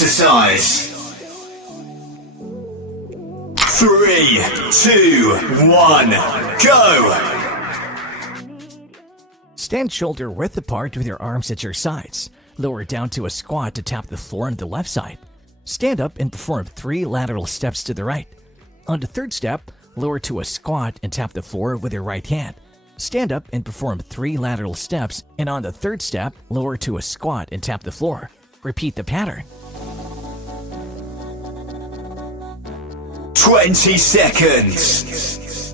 exercise. 3, 2, 1, go! Stand shoulder width apart with your arms at your sides. Lower down to a squat to tap the floor on the left side. Stand up and perform 3 lateral steps to the right. On the third step, lower to a squat and tap the floor with your right hand. Stand up and perform 3 lateral steps, and on the third step, lower to a squat and tap the floor. Repeat the pattern. 20 seconds.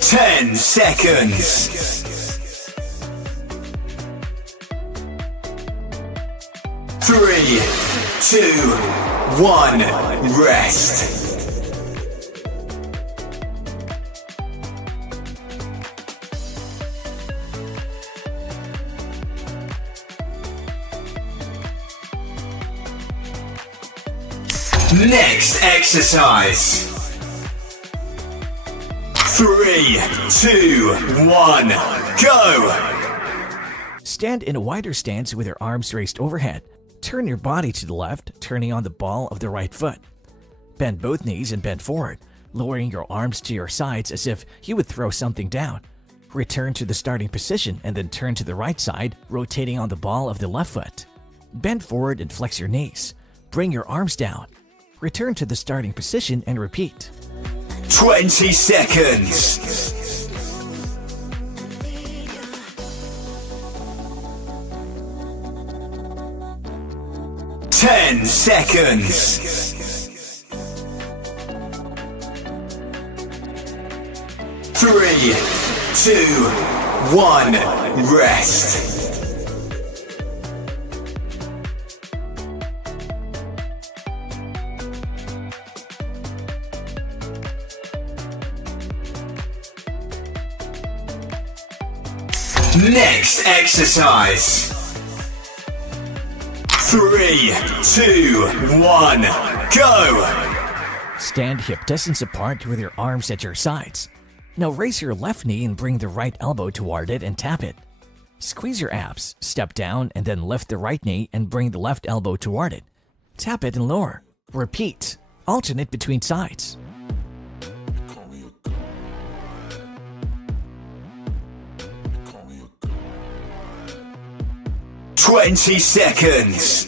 10 seconds. 3, 2, 1, rest. Next exercise. 3, 2, 1, go! Stand in a wider stance with your arms raised overhead. Turn your body to the left, turning on the ball of the right foot. Bend both knees and bend forward, lowering your arms to your sides as if you would throw something down. Return to the starting position and then turn to the right side, rotating on the ball of the left foot. Bend forward and flex your knees. Bring your arms down. Return to the starting position and repeat. 20 seconds. 10 seconds. 3, 2, 1, rest. Next exercise. 3, 2, 1, go! Stand hip distance apart with your arms at your sides. Now raise your left knee and bring the right elbow toward it and tap it. Squeeze your abs, step down, and then lift the right knee and bring the left elbow toward it. Tap it and lower. Repeat. Alternate between sides. 20 seconds.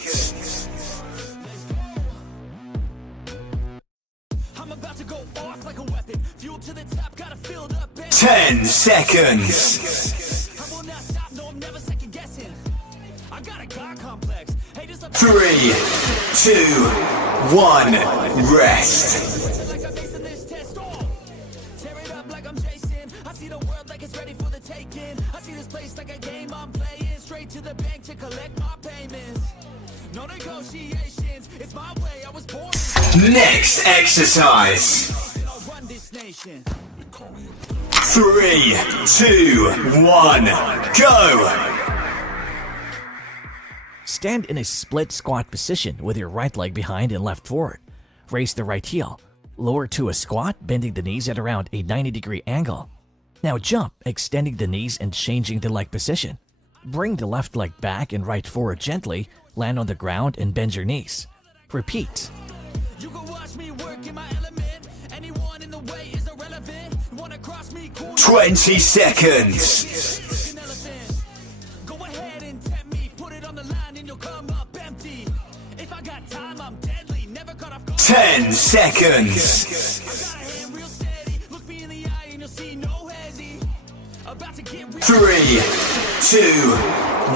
10 seconds. 3, 2, 1, rest. Next exercise. 3, 2, 1, go! Stand in a split squat position with your right leg behind and left forward. Raise the right heel. Lower to a squat, bending the knees at around a 90-degree angle. Now jump, extending the knees and changing the leg position. Bring the left leg back and right forward gently, land on the ground and bend your knees. Repeat. 20 seconds. 10 seconds. 3, 2,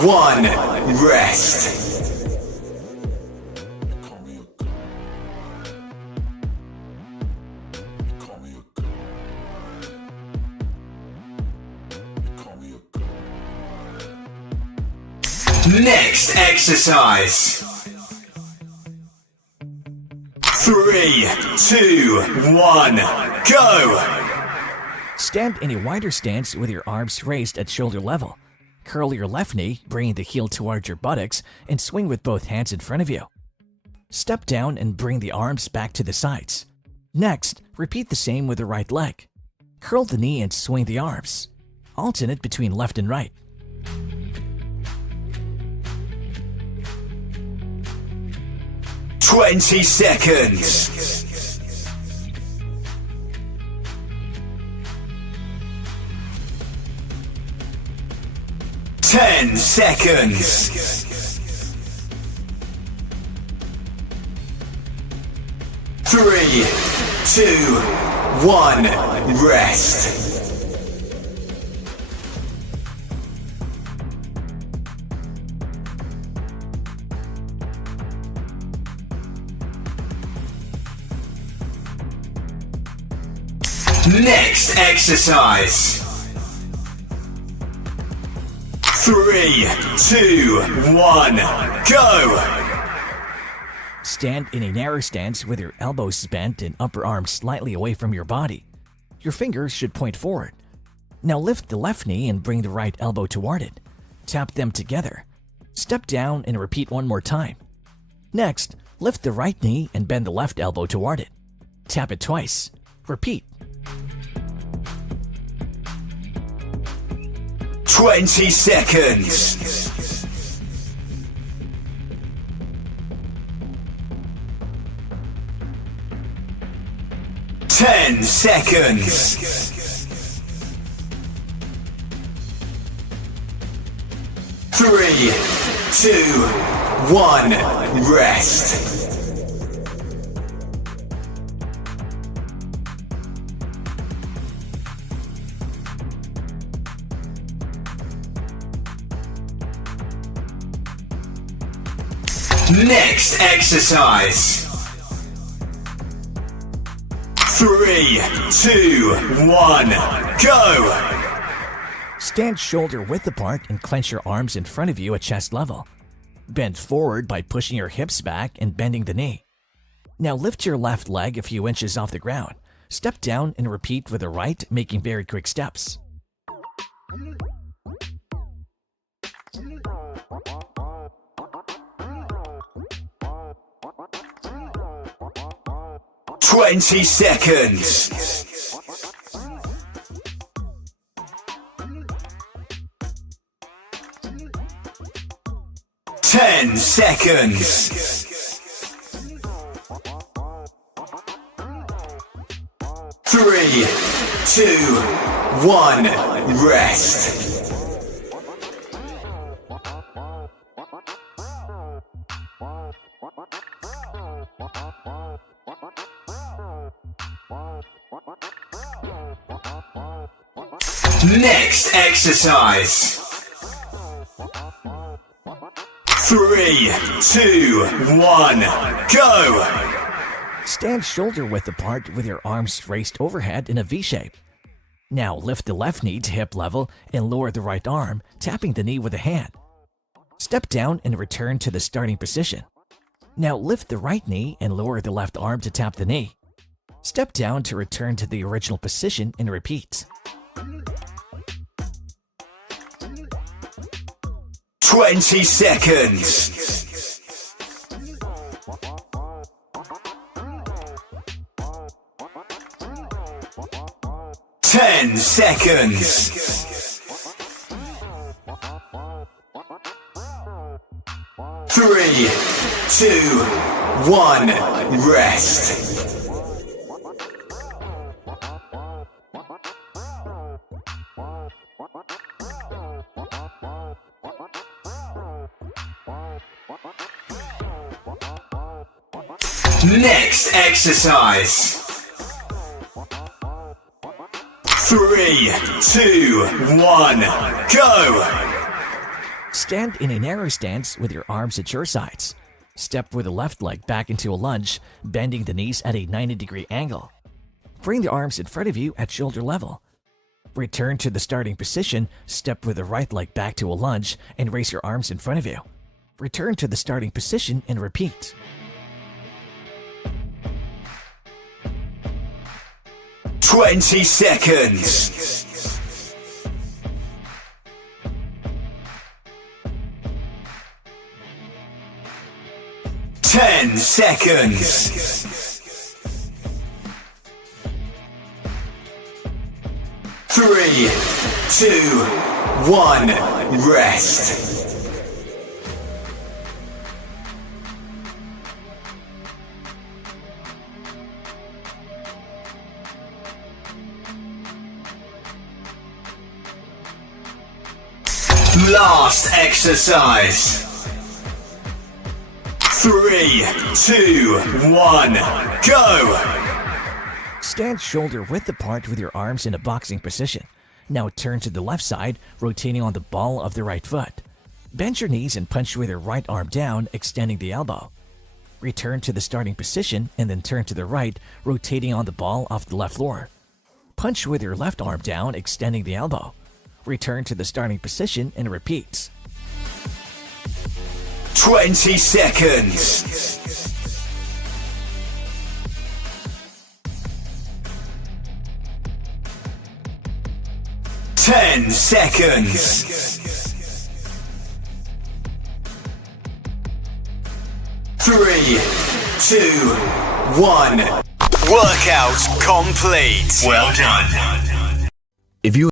1, rest. Next exercise. 3, 2, 1, go! Stand in a wider stance with your arms raised at shoulder level. Curl your left knee, bringing the heel towards your buttocks, and swing with both hands in front of you. Step down and bring the arms back to the sides. Next, repeat the same with the right leg. Curl the knee and swing the arms. alternate between left and right. Twenty seconds. 10 seconds. 3, 2, 1, rest. Next exercise. 3, 2, 1, go! Stand in a narrow stance with your elbows bent and upper arm slightly away from your body. Your fingers should point forward. Now lift the left knee and bring the right elbow toward it. Tap them together. Step down and repeat one more time. Next, lift the right knee and bend the left elbow toward it. Tap it twice. Repeat. 20 seconds. 10 seconds. 3, 2, 1, rest. Next exercise. 3, 2, 1, go! Stand shoulder width apart and clench your arms in front of you at chest level. Bend forward by pushing your hips back and bending the knee. Now lift your left leg a few inches off the ground. Step down and repeat with the right, making very quick steps. 20 seconds. 10 seconds. 3, 2, 1, rest. Next exercise. 3, 2, 1, go! Stand shoulder width apart with your arms raised overhead in a V shape. Now lift the left knee to hip level and lower the right arm, tapping the knee with a hand. Step down and return to the starting position. Now lift the right knee and lower the left arm to tap the knee. Step down to return to the original position and repeat. 20 seconds. 10 seconds. 3, 2, 1, rest. Next exercise. 3, 2, 1, go! Stand in a narrow stance with your arms at your sides. Step with the left leg back into a lunge, bending the knees at a 90-degree angle. Bring the arms in front of you at shoulder level. Return to the starting position, step with the right leg back to a lunge, and raise your arms in front of you. Return to the starting position and repeat. 20 seconds. 10 seconds. 3, 2, 1, rest. Last exercise. 3, 2, 1, go! Stand shoulder width apart with your arms in a boxing position. Now turn to the left side, rotating on the ball of the right foot. Bend your knees and punch with your right arm down, extending the elbow. Return to the starting position and then turn to the right, rotating on the ball of the left floor. Punch with your left arm down, extending the elbow. Return to the starting position and repeat. 20 seconds. 10 seconds. 3, 2, 1. Workout complete. Well done. If you